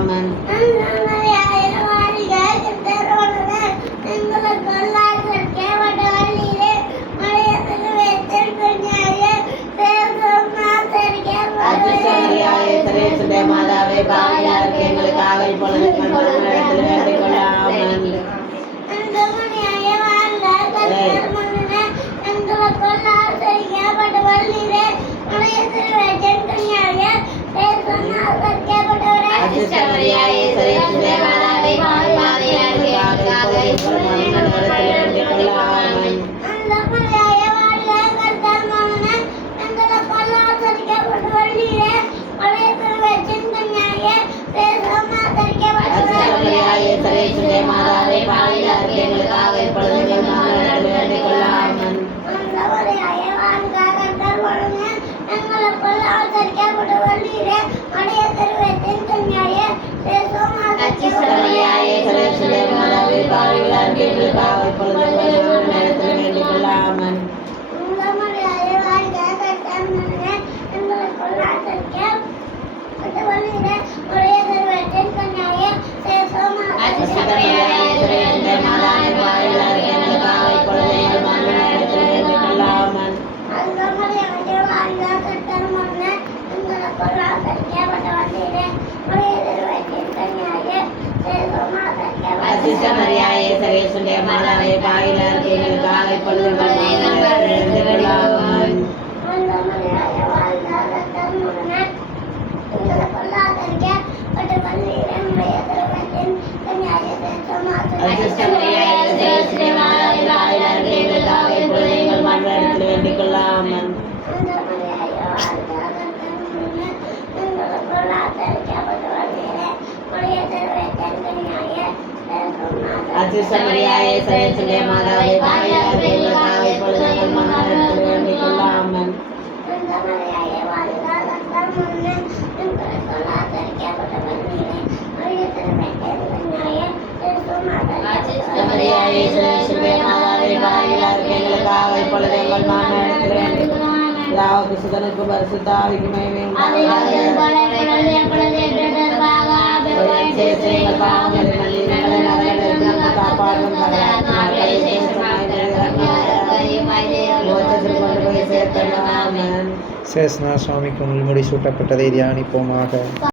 ஆமென். மாதாவே பாவியாருக்கு எங்களுக்காக இப்பொழுது எங்கள் மரணத்தில் வேண்டிக் கொள்ள ஆமென். மாதாவே பாவியாருக்கு எங்களுக்காக இப்பொழுது எங்கள் மரணத்தில் வேண்டிக் கொள்ள ஆமென். மாதாவே பாவியாருக்கு எங்களுக்காக இப்பொழுது எங்கள் மரணத்தில் வேண்டிக் கொள்ள ஆமென். மாதாவே பாவியாருக்கு எங்களுக்காக இப்பொழுது எங்கள் மரணத்தில் வேண்டிக் கொள்ள ஆமென். அதிர்ஷ்டமரியாயே சர்வேசுடைய மாதாவே பாவியாருக்கு எங்களுக்காக இப்பொழுது எங்கள் மரணத்தில் வேண்டிக் கொள்ள ஆமென். அதிர்ஷ்டமரியாயே சர்வேசுடைய மாதாவே பாவியாருக்கு எங்களுக்காக இப்பொழுது எங்கள் மரணத்தில் வேண்டிக் கொள்ள ஆமென். பிதாவுக்கு சுதனுக்கு பரிசுத்த ஆவிக்கு மகிமை உண்டாவதாக. சேஸ்நாத சுவாமிக்கு முள்முடி சூட்டப்பட்டதை தியானிப்போமாக.